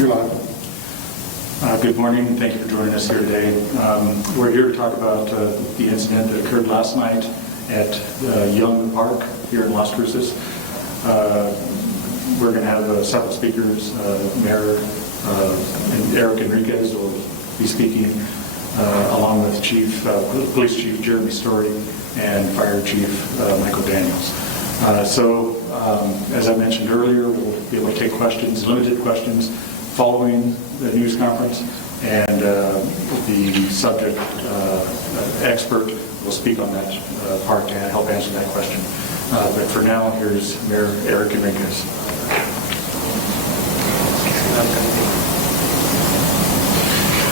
You're live. Good morning, and thank you for joining us here today. We're here to talk about the incident that occurred last night at Young Park here in Las Cruces. We're going to have several speakers. Mayor and Eric Enriquez will be speaking, along with Police Chief Jeremy Story and Fire Chief Michael Daniels. As I mentioned earlier, we'll be able to take questions, limited questions, following the news conference, and the subject expert will speak on that part to help answer that question. But for now, here's Mayor Eric Enriquez.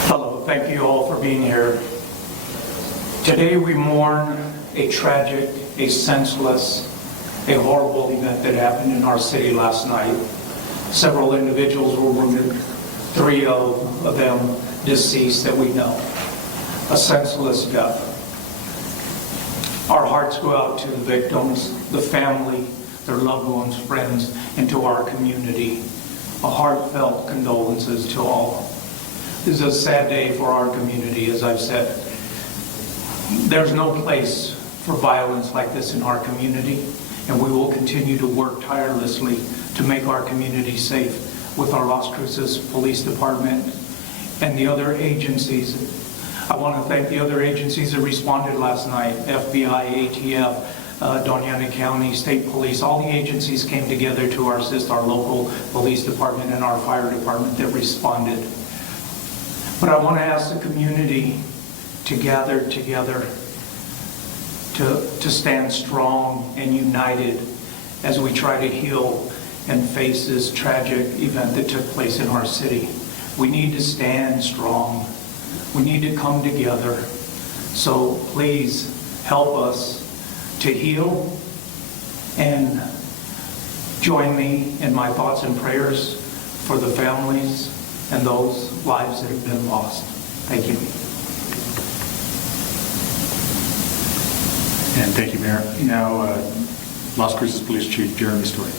Hello, thank you all for being here. Today we mourn a tragic, a senseless, a horrible event that happened in our city last night. Several individuals were wounded, 3 of them deceased that we know. A senseless death. Our hearts go out to the victims, the family, their loved ones, friends, and to our community. A heartfelt condolences to all. This is a sad day for our community, as I've said. There's no place for violence like this in our community, and we will continue to work tirelessly to make our community safe with our Las Cruces Police Department and the other agencies. I want to thank the other agencies that responded last night, FBI, ATF, Doñana County, State Police. All the agencies came together to assist our local police department and our fire department that responded. But I want to ask the community to gather together, to stand strong and united as we try to heal and face this tragic event that took place in our city. We need to stand strong. We need to come together. So please help us to heal and join me in my thoughts and prayers for the families and those lives that have been lost. Thank you. And thank you, Mayor. Now, Las Cruces Police Chief Jeremy Story.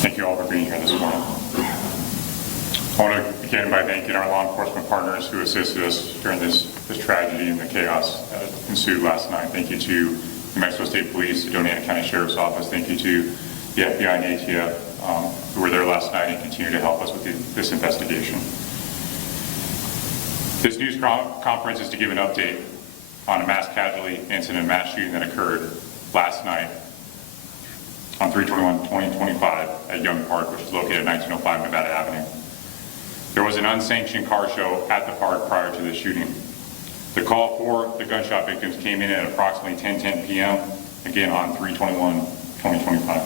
Thank you all for being here this morning. I want to begin by thanking our law enforcement partners who assisted us during this tragedy and the chaos that ensued last night. Thank you to New Mexico State Police, the Doñana County Sheriff's Office. Thank you to the FBI and ATF who were there last night and continue to help us with this investigation. This news conference is to give an update on a mass casualty incident, mass shooting that occurred last night on 3/21/2025 at Young Park, which is located at 1905 Nevada Avenue. There was an unsanctioned car show at the park prior to the shooting. The call for the gunshot victims came in at approximately 10:10 p.m., again on 3/21/2025.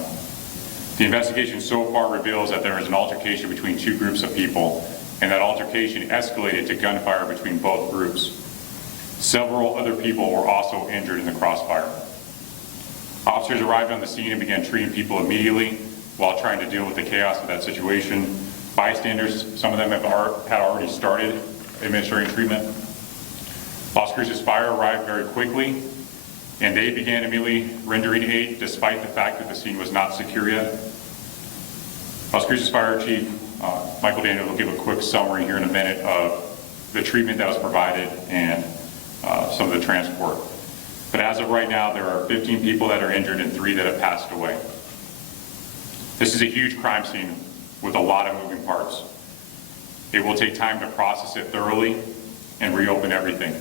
The investigation so far reveals that there was an altercation between 2 groups of people, and that altercation escalated to gunfire between both groups. Several other people were also injured in the crossfire. Officers arrived on the scene and began treating people immediately while trying to deal with the chaos of that situation. Bystanders, some of them had already started administering treatment. Las Cruces Fire arrived very quickly, and they began immediately rendering aid despite the fact that the scene was not secure yet. Las Cruces Fire Chief Michael Daniels will give a quick summary here in a minute of the treatment that was provided and some of the transport. But as of right now, there are 15 people that are injured and 3 that have passed away. This is a huge crime scene with a lot of moving parts. It will take time to process it thoroughly and reopen everything.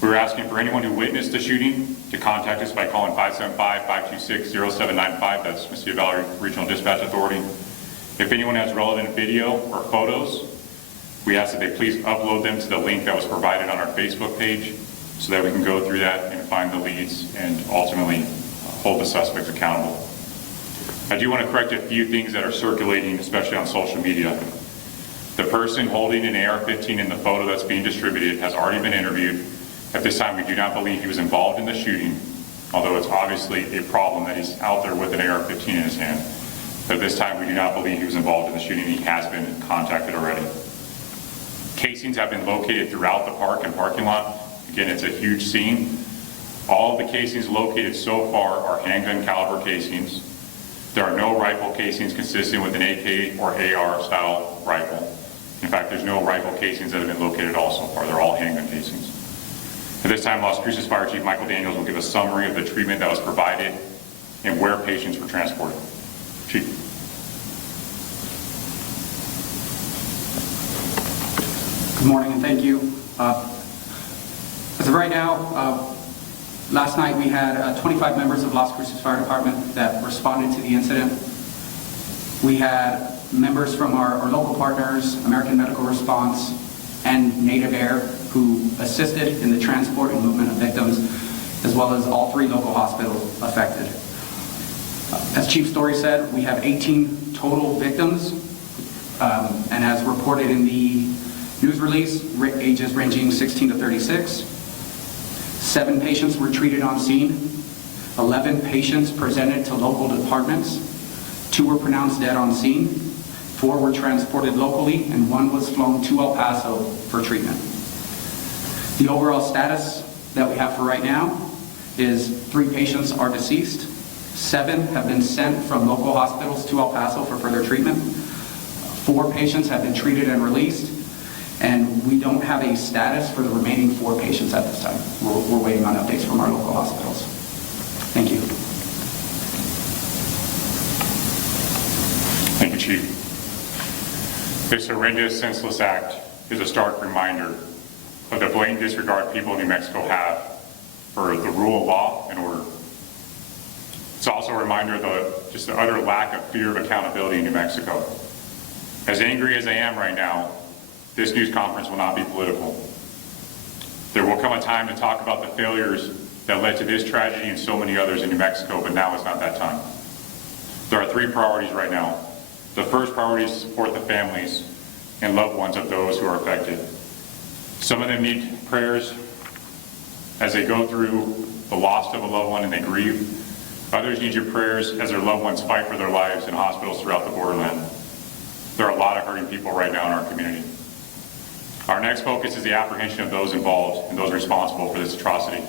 We're asking for anyone who witnessed the shooting to contact us by calling 575-526-0795. That's Mesilla Valley Regional Dispatch Authority. If anyone has relevant video or photos, we ask that they please upload them to the link that was provided on our Facebook page so that we can go through that and find the leads and ultimately hold the suspects accountable. I do want to correct a few things that are circulating, especially on social media. The person holding an AR-15 in the photo that's being distributed has already been interviewed. At this time, we do not believe he was involved in the shooting, although it's obviously a problem that he's out there with an AR-15 in his hand. But at this time, we do not believe he was involved in the shooting. He has been contacted already. Casings have been located throughout the park and parking lot. Again, it's a huge scene. All of the casings located so far are handgun caliber casings. There are no rifle casings consistent with an AK or AR style rifle. In fact, there's no rifle casings that have been located at all so far. They're all handgun casings. At this time, Las Cruces Fire Chief Michael Daniels will give a summary of the treatment that was provided and where patients were transported. Chief. Good morning and thank you. As of right now, last night we had 25 members of Las Cruces Fire Department that responded to the incident. We had members from our local partners, American Medical Response, and Native Air, who assisted in the transport and movement of victims, as well as all 3 local hospitals affected. As Chief Story said, we have 18 total victims, and as reported in the news release, ages ranging 16 to 36. 7 patients were treated on scene. 11 patients presented to local departments. 2 were pronounced dead on scene. 4 were transported locally, and 1 was flown to El Paso for treatment. The overall status that we have for right now is 3 patients are deceased. 7 have been sent from local hospitals to El Paso for further treatment. 4 patients have been treated and released. And we don't have a status for the remaining 4 patients at this time. We're waiting on updates from our local hospitals. Thank you. Thank you, Chief. This horrendous, senseless act is a stark reminder of the blatant disregard people in New Mexico have for the rule of law and order. It's also a reminder of just the utter lack of fear of accountability in New Mexico. As angry as I am right now, this news conference will not be political. There will come a time to talk about the failures that led to this tragedy and so many others in New Mexico, but now is not that time. There are 3 priorities right now. The first priority is to support the families and loved ones of those who are affected. Some of them need prayers as they go through the loss of a loved one and they grieve. Others need your prayers as their loved ones fight for their lives in hospitals throughout the borderland. There are a lot of hurting people right now in our community. Our next focus is the apprehension of those involved and those responsible for this atrocity.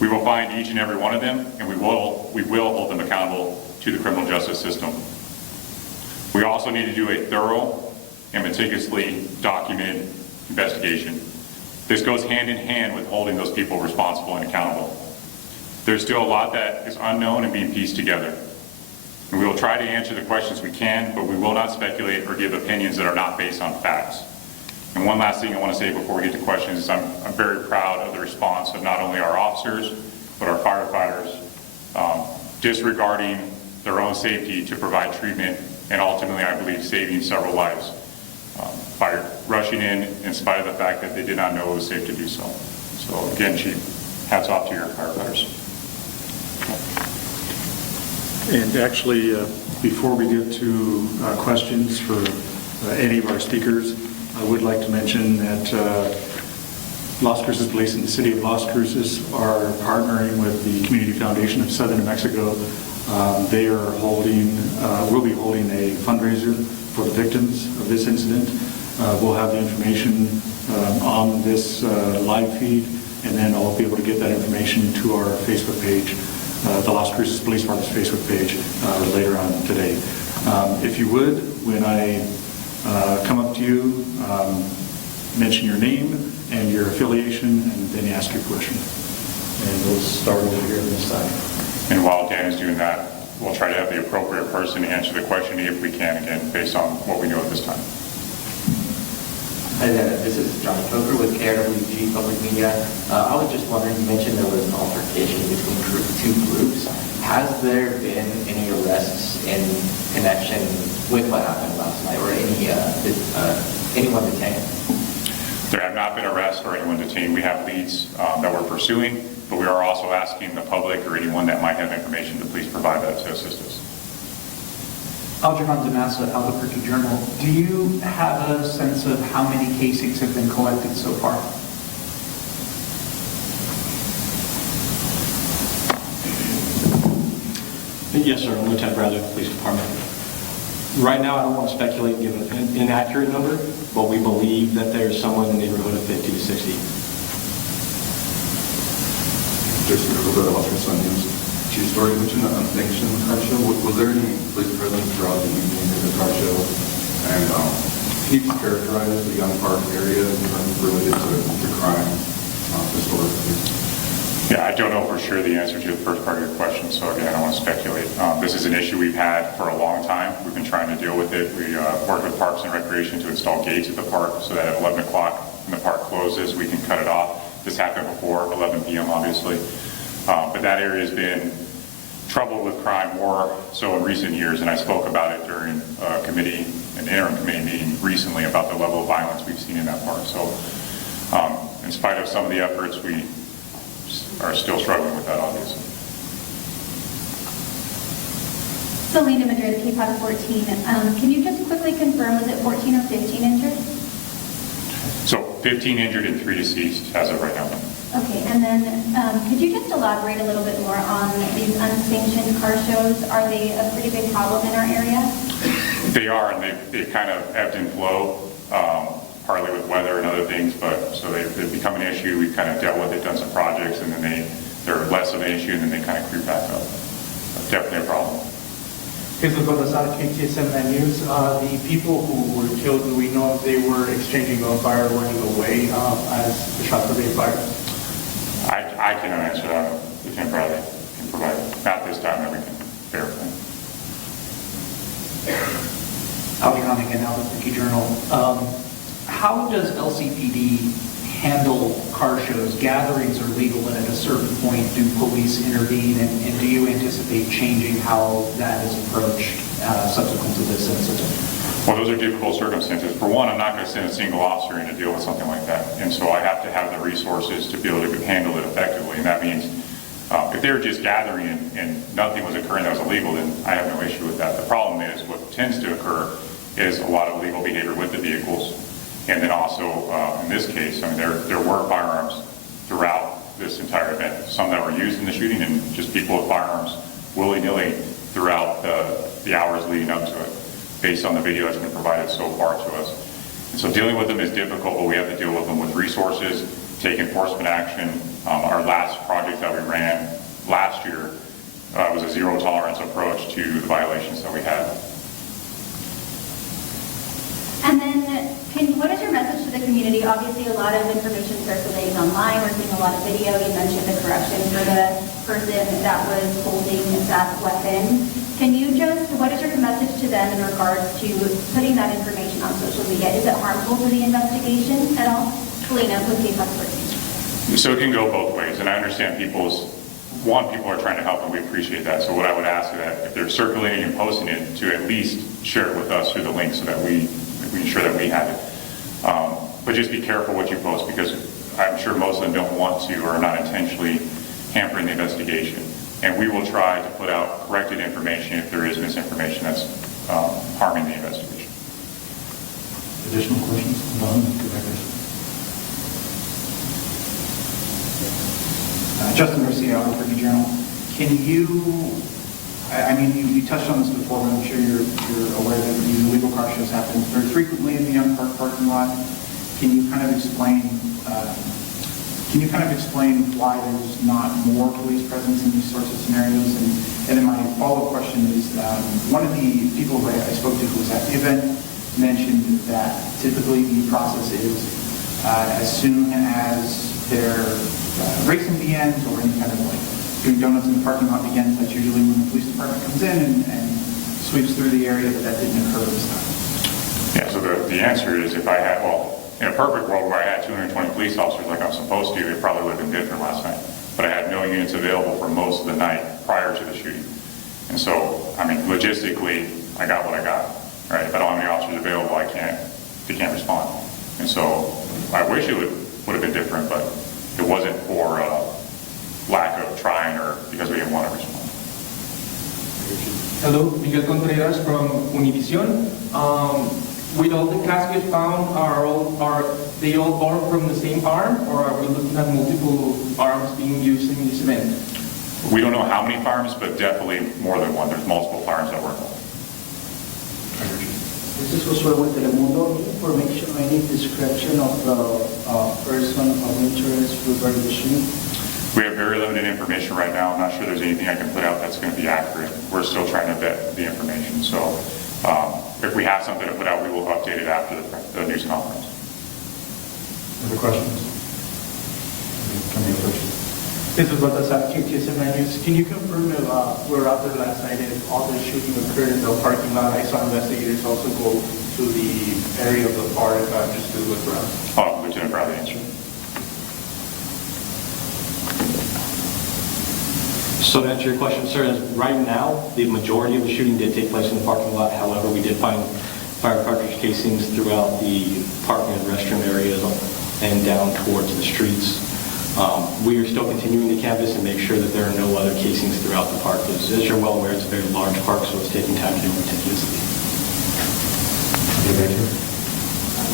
We will find each and every one of them, and we will hold them accountable to the criminal justice system. We also need to do a thorough and meticulously documented investigation. This goes hand in hand with holding those people responsible and accountable. There's still a lot that is unknown and being pieced together. And we will try to answer the questions we can, but we will not speculate or give opinions that are not based on facts. And one last thing I want to say before we get to questions is I'm very proud of the response of not only our officers, but our firefighters, disregarding their own safety to provide treatment and ultimately, I believe, saving several lives by rushing in spite of the fact that they did not know it was safe to do so. So again, Chief, hats off to your firefighters. And actually, before we get to questions for any of our speakers, I would like to mention that Las Cruces Police and the City of Las Cruces are partnering with the Community Foundation of Southern New Mexico. They are will be holding a fundraiser for the victims of this incident. We'll have the information on this live feed, and then I'll be able to get that information to our Facebook page, the Las Cruces Police Department's Facebook page, later on today. If you would, when I come up to you, mention your name and your affiliation, and then ask your question. And we'll start over here on this side. And while Dan is doing that, we'll try to have the appropriate person answer the question if we can, again, based on what we know at this time. Hi there, this is John Coker with KRWG Public Media. I was just wondering, you mentioned there was an altercation between 2 groups. Has there been any arrests in connection with what happened last night, or anyone detained? There have not been arrests or anyone detained. We have leads that we're pursuing, but we are also asking the public or anyone that might have information to please provide that to assist us. Algernon DeMassa, Albuquerque Journal. Do you have a sense of how many casings have been collected so far? Yes, sir. I'm Lieutenant Bradley, Police Department. Right now, I don't want to speculate and give an inaccurate number, but we believe that there's somewhere in the neighborhood of 50 to 60. Jason Rivera, Las Cruces News. Chief Story mentioned an unsanctioned car show. Was there any police presence throughout the evening of the car show? And can you characterize the Young Park area in terms related to crime historically? Yeah, I don't know for sure the answer to the first part of your question, so again, I don't want to speculate. This is an issue we've had for a long time. We've been trying to deal with it. We worked with Parks and Recreation to install gates at the park so that at 11 o'clock when the park closes, we can cut it off. This happened before 11 p.m., obviously. But that area has been troubled with crime more so in recent years, and I spoke about it during an interim committee meeting recently about the level of violence we've seen in that park. So in spite of some of the efforts, we are still struggling with that, obviously. Selena Madrid, KPOC 14. Can you just quickly confirm, was it 14 or 15 injured? So 15 injured and 3 deceased as of right now. Okay, and then could you just elaborate a little bit more on these unsanctioned car shows? Are they a pretty big problem in our area? They are, and they've kind of ebbed and flowed, partly with weather and other things, but so they've become an issue. We've kind of dealt with it, done some projects, and then they're less of an issue, and then they kind of creep back up. Definitely a problem. Jesus Golazar, KTSM News. The people who were killed, do we know if they were exchanging gunfire running away as the shots were being fired? I cannot answer that. Lieutenant Bradley can provide at this time that we can verify. Alejandro again, Albuquerque Journal. How does LCPD handle car shows? Gatherings are legal, and at a certain point, do police intervene? And do you anticipate changing how that is approached subsequent to this incident? Well, those are difficult circumstances. For one, I'm not going to send a single officer in to deal with something like that. And so I have to have the resources to be able to handle it effectively. And that means if they were just gathering and nothing was occurring that was illegal, then I have no issue with that. The problem is what tends to occur is a lot of illegal behavior with the vehicles. And then also, in this case, I mean, there were firearms throughout this entire event. Some that were used in the shooting and just people with firearms willy-nilly throughout the hours leading up to it, based on the video that's been provided so far to us. And so dealing with them is difficult, but we have to deal with them with resources, take enforcement action. Our last project that we ran last year was a zero tolerance approach to the violations that we had. And then, what is your message to the community? Obviously, a lot of information circulating online. We're seeing a lot of video. You mentioned the correction for the person that was holding that weapon. Can you what is your message to them in regards to putting that information on social media? Is it harmful to the investigation at all? Selena with KPOC 14. So it can go both ways, and I understand people are trying to help, and we appreciate that. So what I would ask is that if they're circulating and posting it, to at least share it with us through the link so that we ensure that we have it. But just be careful what you post, because I'm sure most of them don't want to or are not intentionally hampering the investigation. And we will try to put out corrected information if there is misinformation that's harming the investigation. Additional questions? Justin Garcia, Albuquerque Journal. Can you, you touched on this before, but I'm sure you're aware that these illegal car shows happen very frequently in the Young Park parking lot. Can you kind of explain why there's not more police presence in these sorts of scenarios? And then my follow-up question is, one of the people who I spoke to who was at the event mentioned that typically the process is as soon as their racing begins or any kind of like doing donuts in the parking lot begins, that's usually when the police department comes in and sweeps through the area, but that didn't occur this time. Yeah, so the answer is if I had, in a perfect world where I had 220 police officers like I'm supposed to, it probably would have been different last night. But I had no units available for most of the night prior to the shooting. And so, logistically, I got what I got, right? If I don't have any officers available, they can't respond. And so I wish it would have been different, but it wasn't for lack of trying or because we didn't want to respond. Hello, Miguel Contreras from Univision. With all the caskets found, are they all born from the same arm, or are we looking at multiple arms being used in this event? We don't know how many firearms, but definitely more than one. There's multiple firearms that were involved. This is Josué with Telemundo. Information, any description of the person of interest regarding the shooting? We have very limited information right now. I'm not sure there's anything I can put out that's going to be accurate. We're still trying to vet the information. So if we have something to put out, we will update it after the news conference. Other questions? Can we approach? This is Baltasar, KTSM News. Can you confirm if we were out there last night and if all the shooting occurred in the parking lot? I saw investigators also go to the area of the park just to look around. Lieutenant Bradley answered. So to answer your question, sir, is right now, the majority of the shooting did take place in the parking lot. However, we did find fire cartridge casings throughout the parking and restroom areas and down towards the streets. We are still continuing to canvass and make sure that there are no other casings throughout the park. As you're well aware, it's a very large park, so it's taking time to do meticulously.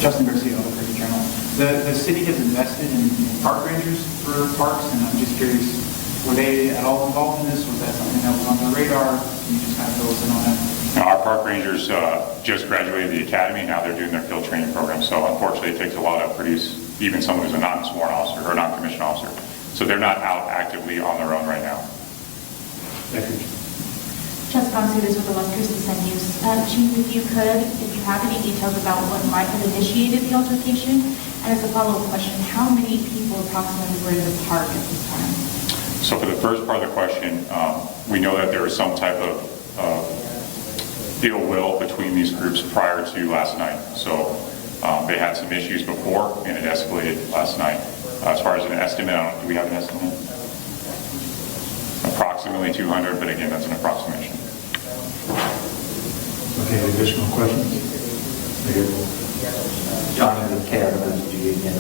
Justin Garcia, the Attorney General. The city has invested in park rangers for parks, and I'm just curious, were they at all involved in this? Was that something that was on the radar? Can you just kind of fill us in on that? Now, our park rangers just graduated the academy. Now they're doing their field training program. So unfortunately, it takes a lot to produce even someone who's a non-sworn officer or non-commissioned officer. So they're not out actively on their own right now. Thank you. Jessica Gonzalez with the Las Cruces News. Chief, if you have any details about what might have initiated the altercation, and as a follow-up question, how many people approximately were in the park at this time? So for the first part of the question, we know that there was some type of ill will between these groups prior to last night. So they had some issues before, and it escalated last night. As far as an estimate, do we have an estimate? Approximately 200, but again, that's an approximation. Okay, additional questions? John with KRWG again.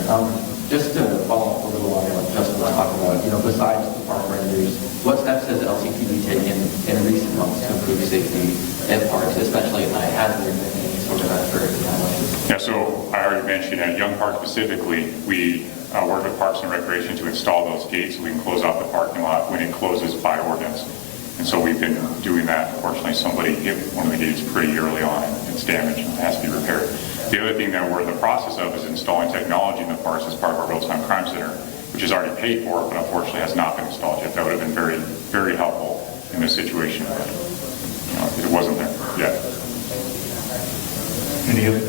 Just to follow up a little on what Justin was talking about, besides the park rangers, what steps has LCPD taken in recent months to improve safety in parks, especially at night? Has there been any sort of effort in that way? Yeah, so I already mentioned at Young Park specifically, we work with Parks and Recreation to install those gates so we can close off the parking lot when it closes by ordinance. And so we've been doing that. Unfortunately, somebody hit one of the gates pretty early on and it's damaged and has to be repaired. The other thing that we're in the process of is installing technology in the parks as part of our real-time crime center, which is already paid for, but unfortunately has not been installed yet. That would have been very, very helpful in this situation, but it wasn't there yet. Any other?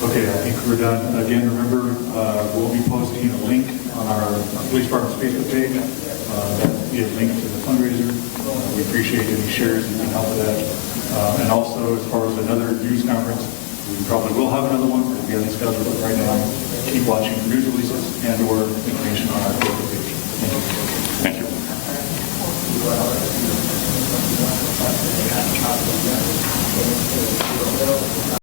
Okay, I think we're done. Again, remember, we'll be posting a link on our police department's Facebook page. That will be a link to the fundraiser. We appreciate any shares that can help with that. And also, as far as another news conference, we probably will have another one. We'll be on the schedule right now. Keep watching for news releases and/or information on our Facebook page.